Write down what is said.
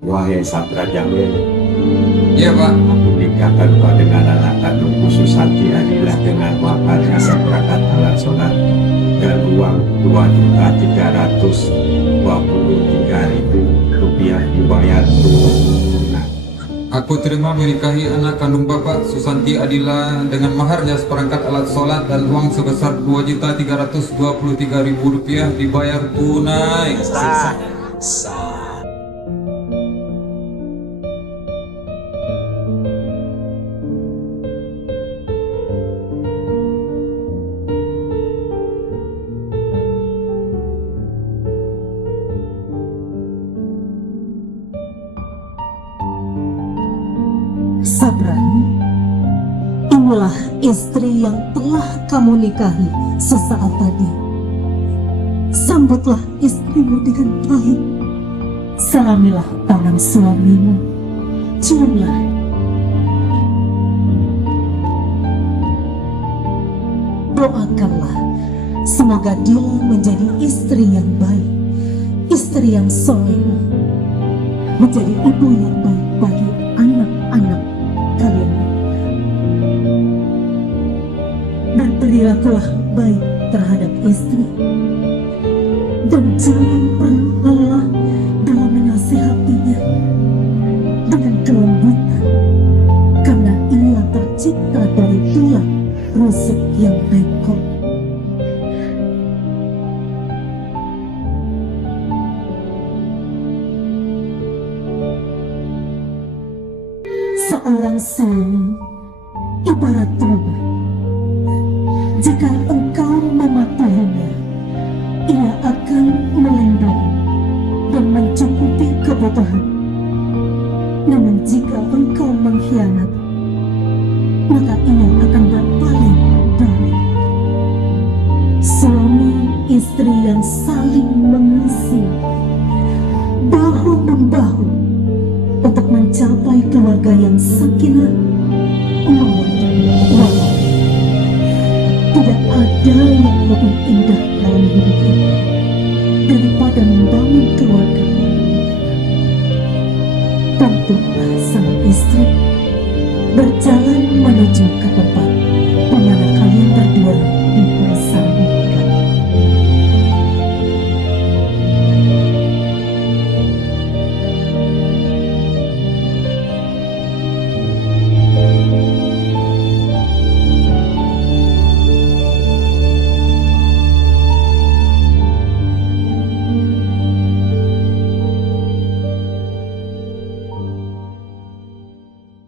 Wahai Sabra Jamil, Iya Pak. aku nikahkan kau dengan anak kandungku Susanti Adilah dengan maharnya seperangkat alat sholat dan uang Rp2.323.000 dibayar tunai. Aku terima menikahi anak kandung Bapak Susanti Adila dengan maharnya seperangkat alat sholat dan uang sebesar Rp2.323.000 dibayar tunai. Sabran, inilah istri yang telah kamu nikahi sesaat tadi. Sambutlah istrimu dengan baik. Salamilah tangan suamimu. Ciumlah. Doakanlah semoga dia menjadi istri yang baik, istri yang solehah, menjadi ibu yang baik bagi anak-anak kalian. Berperilakulah baik terhadap istri dan jangan pernah lelah dalam menasihatinya dengan kelembutan, karena ia tercipta dari tulang rusuk yang bengkok. Seorang suami ibarat tubuh. Jika engkau mematuhinya, ia akan melindungi dan mencukupi kebutuhan. Namun jika engkau mengkhianat, maka ia akan berpaling balik. Suami istri yang saling mengisi, bahu-membahu, untuk mencapai keluarga yang sakinah, mawaddah, warahmah. Tidak ada yang lebih indah dalam hidup ini daripada membangun keluarga. Bantulah sang istri berjalan menuju ke tempat